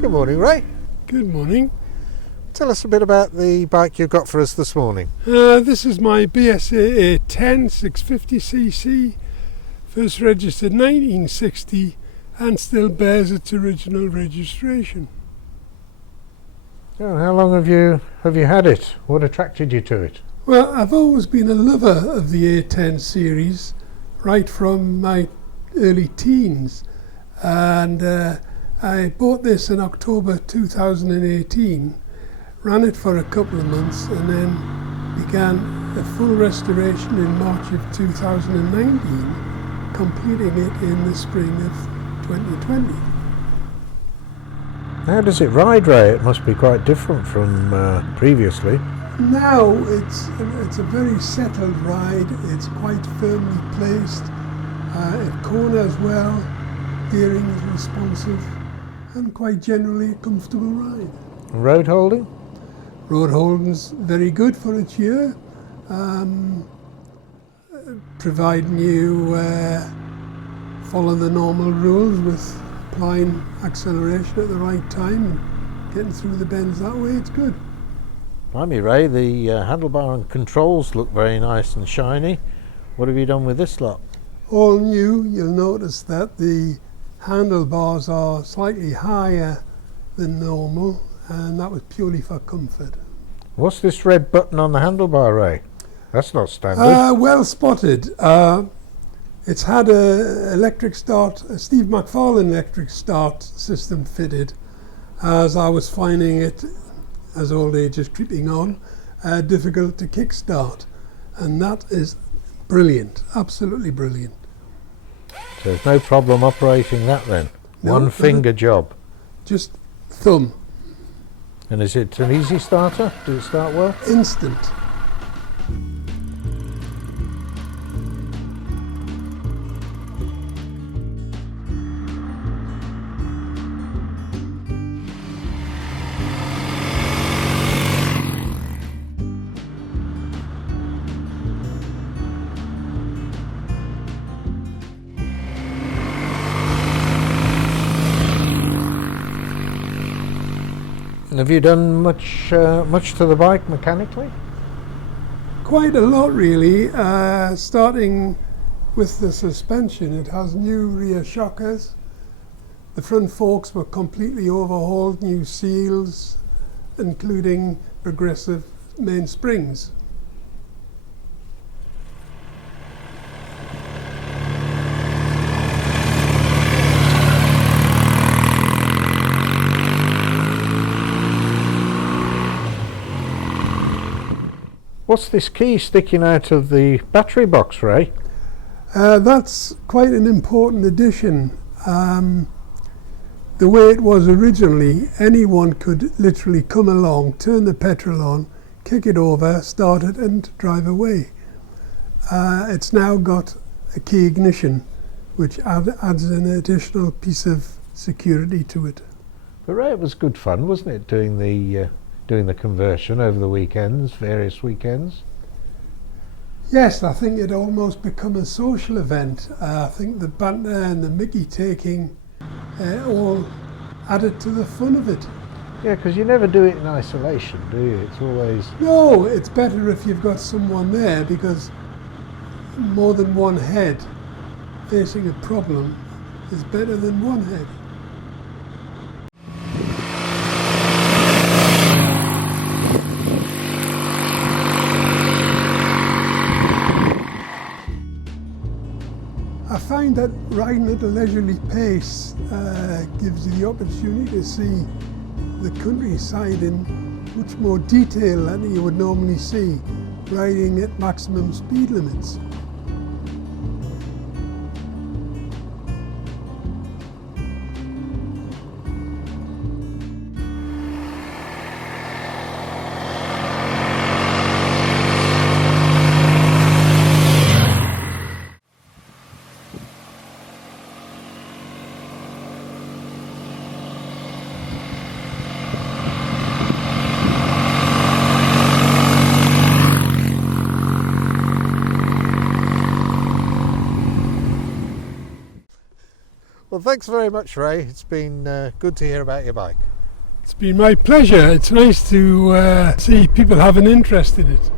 Good morning, Ray. Good morning. Tell us a bit about the bike you've got for us this morning. This is my BSA A10 650cc, first registered 1960 and still bears its original registration. Oh, how long have you had it? What attracted you to it? Well, I've always been a lover of the A10 series, right from my early teens, and I bought this in October 2018, ran it for a couple of months, and then began a full restoration in March of 2019, completing it in the spring of 2020. How does it ride, Ray? It must be quite different from previously. Now it's a very settled ride. It's quite firmly placed. It corners well. Steering is responsive, and quite generally a comfortable ride. Road holding? Road holding's very good for its year, providing you follow the normal rules with applying acceleration at the right time and getting through the bends that way. It's good. Blimey, Ray, the handlebar controls look very nice and shiny. What have you done with this lot? All new. You'll notice that the handlebars are slightly higher than normal, and that was purely for comfort. What's this red button on the handlebar, Ray? That's not standard. Well spotted. It's had a Steve McFarlane electric start system fitted, as I was finding it, as old age is creeping on, difficult to kickstart, and that is brilliant, absolutely brilliant. So there's no problem operating that then? No, One finger job? Just thumb. And is it an easy starter? Does it start well? Instant. Have you done much to the bike mechanically? Quite a lot, really. Starting with the suspension, it has new rear shockers. The front forks were completely overhauled, new seals, including progressive mainsprings. What's this key sticking out of the battery box, Ray? That's quite an important addition. The way it was originally, anyone could literally come along, turn the petrol on, kick it over, start it and drive away. It's now got a key ignition, which adds an additional piece of security to it. But Ray, it was good fun, wasn't it, doing the conversion over the weekends, various weekends? Yes, I think it almost become a social event. I think the banter and the mickey taking all added to the fun of it. Yeah, because you never do it in isolation, do you? It's always... No, it's better if you've got someone there, because more than one head facing a problem is better than one head. I find that riding at a leisurely pace gives you the opportunity to see the countryside in much more detail than you would normally see riding at maximum speed limits. Well, thanks very much, Ray. It's been good to hear about your bike. It's been my pleasure. It's nice to see people have an interest in it.